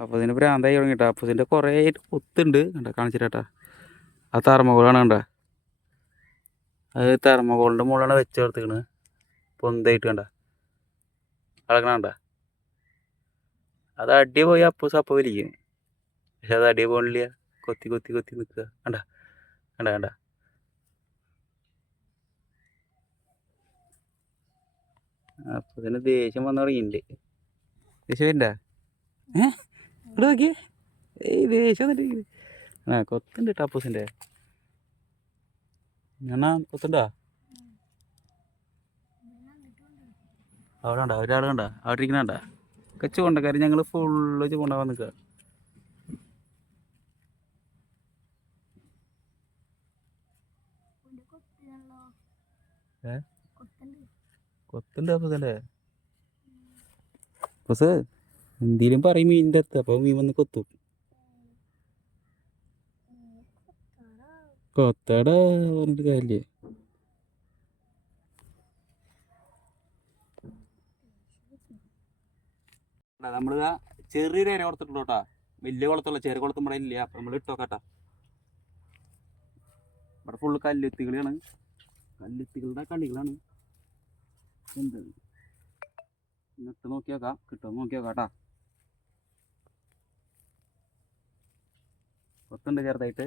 അപ്പോൾ ഇതിന് ഭ്രാന്തായി തുടങ്ങിട്ടാ അപ്പോൾ ഇതിന്റെ കുറേ കുത്തുണ്ട് കണ്ട? കാണിച്ചിട്ടാ ആ തർമ്മകോളാണ് കണ്ട? അത് തർമ്മകോളിന്റെ മുകളിലാണ് വെച്ച് ചേർത്തിക്കണ് പൊന്തായിട്ട് കണ്ട? അളക്കണ കണ്ട? അത് അടി പോയി അപ്പൂസ് അപ്പം വലിക്കും പക്ഷെ അത് അടി കൊത്തി കൊത്തി കൊത്തി നിൽക്കുക കണ്ട? കണ്ട കണ്ട? അപ്പോൾ ഇതിന് ദേഷ്യം വന്നു തുടങ്ങിയിട്ടുണ്ട്. ദേഷ്യം വരണ്ട? ഏ? ഇവിടെ നോക്കിയേ. ഏയ് ദേഷ്യം വന്നിട്ട് ആ കൊത്തുണ്ട് ടപ്പൂസിന്റെ ഞാനാ കൊത്തുണ്ടോ? അവിടെ ഉണ്ടോ ഒരാൾ കണ്ട? അവിടെ ഇരിക്കണ കണ്ട? ഒക്കെ കാര്യം ഞങ്ങൾ ഫുള്ള് ചൂണ്ടാവാൻ നിൽക്കുക ഏ? കൊത്തുണ്ട് എന്തെങ്കിലും പറയും മീനിന്റെ അടുത്ത് അപ്പോൾ മീൻ വന്ന് കൊത്തും. കൊത്തടാ പറഞ്ഞിട്ട് കാര്യമില്ലേ. നമ്മളിതാ ചെറിയൊരു ഇര കൊടുത്തിട്ടുള്ളൂ കേട്ടാ. വലിയ കുളത്തുള്ള ചെറിയ കുളത്തും ഇവിടെ ഇല്ല. അപ്പം നമ്മൾ ഇട്ടോക്കാട്ടാ ഇവിടെ ഫുള്ള് കല്ലുത്തികളാണ് കല്ലുത്തികളുടെ കളികളാണ്. എന്ത്? ഇട്ട് നോക്കി നോക്കാം കിട്ടുമെന്ന് നോക്കി നോക്കാട്ടാ കൊത്തുണ്ട് ചെറുതായിട്ട്.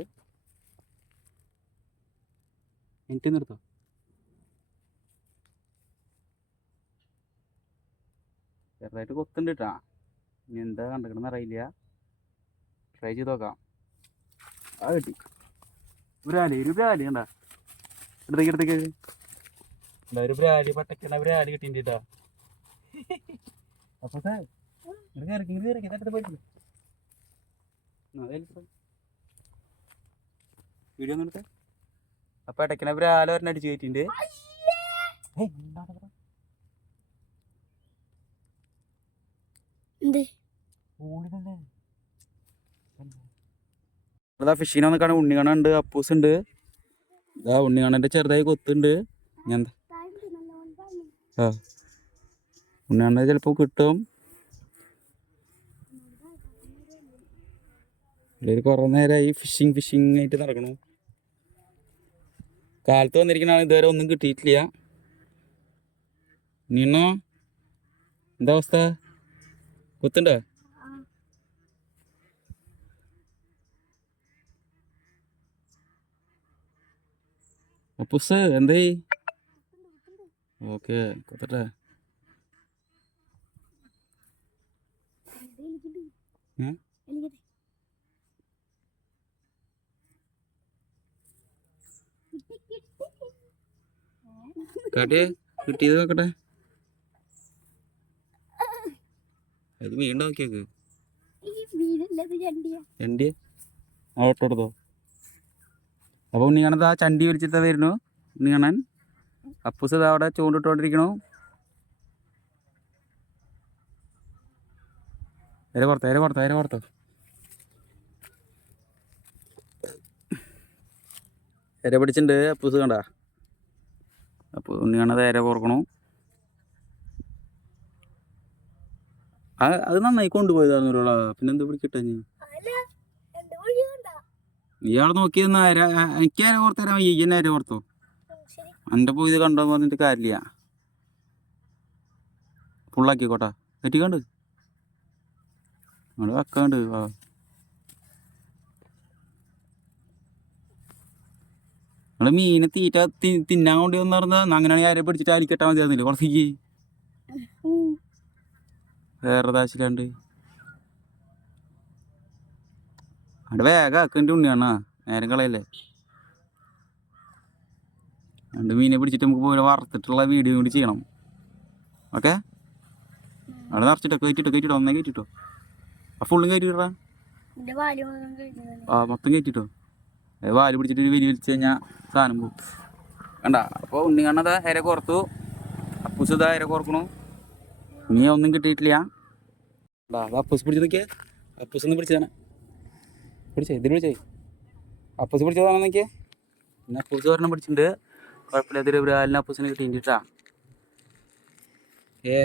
എനിക്ക് നിർത്തോ? ചെറുതായിട്ട് കൊത്തുണ്ട് കേട്ടാ ഇനി എന്താ കണ്ടിക്കണമെന്ന് അറിയില്ല. ട്രൈ ചെയ്ത് നോക്കാം. ആ കിട്ടി. ബ്രാലി ഒരു ബ്രാലി കണ്ട. എടുത്തേക്ക് എടുത്തേക്ക് എന്താ ഒരു ബ്രാലി പട്ടക്കണ ബ്രാലി കിട്ടിണ്ടാ അപ്പൊ സാർ ഇറക്കി ഇറക്കി തട്ടത്ത് പോയിട്ടില്ല? വീഡിയോ ഒന്നും എടുത്തേ? അപ്പൊ ഇടയ്ക്കണ ബ്രാല ഒരെണ്ണം അടിച്ചു കയറ്റിണ്ട് അതാ ഫിഷിനെ ഒന്ന് കാണാൻ ഉണ്ണി കാണാനുണ്ട് അപ്പൂസ് ഉണ്ട്. ഇതാ ഉണ്ണി കാണാന്റെ ചെറുതായി കൊത്തുണ്ട്. ഞാൻ ആ. ഉണ്ണി കാണാൻ ചിലപ്പോൾ കിട്ടും. ഒരു കുറേ നേരമായി ഫിഷിങ് ഫിഷിങ് ആയിട്ട് നടക്കണു. കാലത്ത് വന്നിരിക്കണ ഇതുവരെ ഒന്നും കിട്ടിയിട്ടില്ല. നിന്നോ? എന്താ അവസ്ഥ? കുത്തുണ്ടോ? അപ്പുസ് എന്തായി? ഓക്കെ കുത്തട്ടെ. ഏ? കാട്ടിയേ കിട്ടിയത് നോക്കട്ടെ. അത് വീണ്ടും നോക്കിയേക്ക് ചണ്ടിയ. ഓട്ടോ എടുത്തോ അപ്പോൾ ഉണ്ണി കാണാൻ ആ ചണ്ടി വലിച്ചിട്ടാ വരുന്നു ഉണ്ണി കാണാൻ അപ്പൂസ് ഇതാ അവിടെ ചൂണ്ടിട്ടോണ്ടിരിക്കണു. നേരെ പുറത്തോ നേരെ പുറത്തോ നേരെ പുറത്തോ. ഇര പിടിച്ചിട്ടുണ്ട് അപ്പൂസ് കണ്ട? അപ്പോൾ ഉണ്ണി കാണാതെ ഇര പുറക്കണു ആ അത് നന്നായി കൊണ്ടുപോയതാണെന്നുള്ള പിന്നെ എന്ത് പിടിക്കട്ടെ നീ? ഇയാൾ നോക്കിയെന്ന് അര എനിക്ക് അര തരാൻ വയ്യ. എന്നെ അര പുറത്തോ എന്റെ പോയി ഇത് കണ്ടോന്ന് പറഞ്ഞിട്ട് കാര്യമില്ല. ഫുള്ളാക്കിക്കോട്ടെ തെറ്റിക്കണ്ട് നിങ്ങൾ വെക്കാണ്ട് ആ. നിങ്ങൾ മീനെ തീറ്റ തിന്നാൻ കൊണ്ട് വന്നു പറഞ്ഞാൽ അങ്ങനെയാണെങ്കിൽ ആരെ പിടിച്ചിട്ട് അലിക്കട്ടാൽ മതിയായിരുന്നില്ല കുറച്ചേക്ക് വേറെ ദാശിലാണ്ട് അവിടെ വേഗം ആക്കേണ്ടി ഉണ്ണിയാണ് നേരം കളയല്ലേ. രണ്ട് മീനെ പിടിച്ചിട്ട് നമുക്ക് പോലെ വറുത്തിട്ടുള്ള വീഡിയോ കൂടി ചെയ്യണം. ഓക്കെ? അവിടെ നിറച്ചിട്ടോ കയറ്റിട്ടോ കയറ്റിട്ടോ ഒന്നേ കയറ്റിട്ടോ. ആ ഫുള്ളും കയറ്റിട്ടാ ആ മൊത്തം കയറ്റിട്ടോ വാൽ പിടിച്ചിട്ട് ഒരു വലി വലിച്ചു കഴിഞ്ഞാൽ സാധനം പോകും കണ്ട? അപ്പോൾ ഉണ്ണി കണ്ണത് ഇര കുറത്തു അപ്പൂസ് ഇതാ ഇര കുറക്കണു നീ ഒന്നും കിട്ടിയിട്ടില്ല. അത് അപ്പൂസ് പിടിച്ച് നോക്കിയേ. അപ്പൂസ് ഒന്ന് പിടിച്ചതാണ് പിടിച്ചേ ഇതിൽ പിടിച്ചേ. അപ്പൂസ് പിടിച്ചതാണെന്ന് നോക്കിയേ. പിന്നെ അപ്പൂസ് ഒരെണ്ണം പിടിച്ചിട്ടുണ്ട്. കുഴപ്പമില്ല ഇതിൽ ഒരു ബ്രാലിന് അപ്പൂസിന് കിട്ടിയിട്ടാ ഏ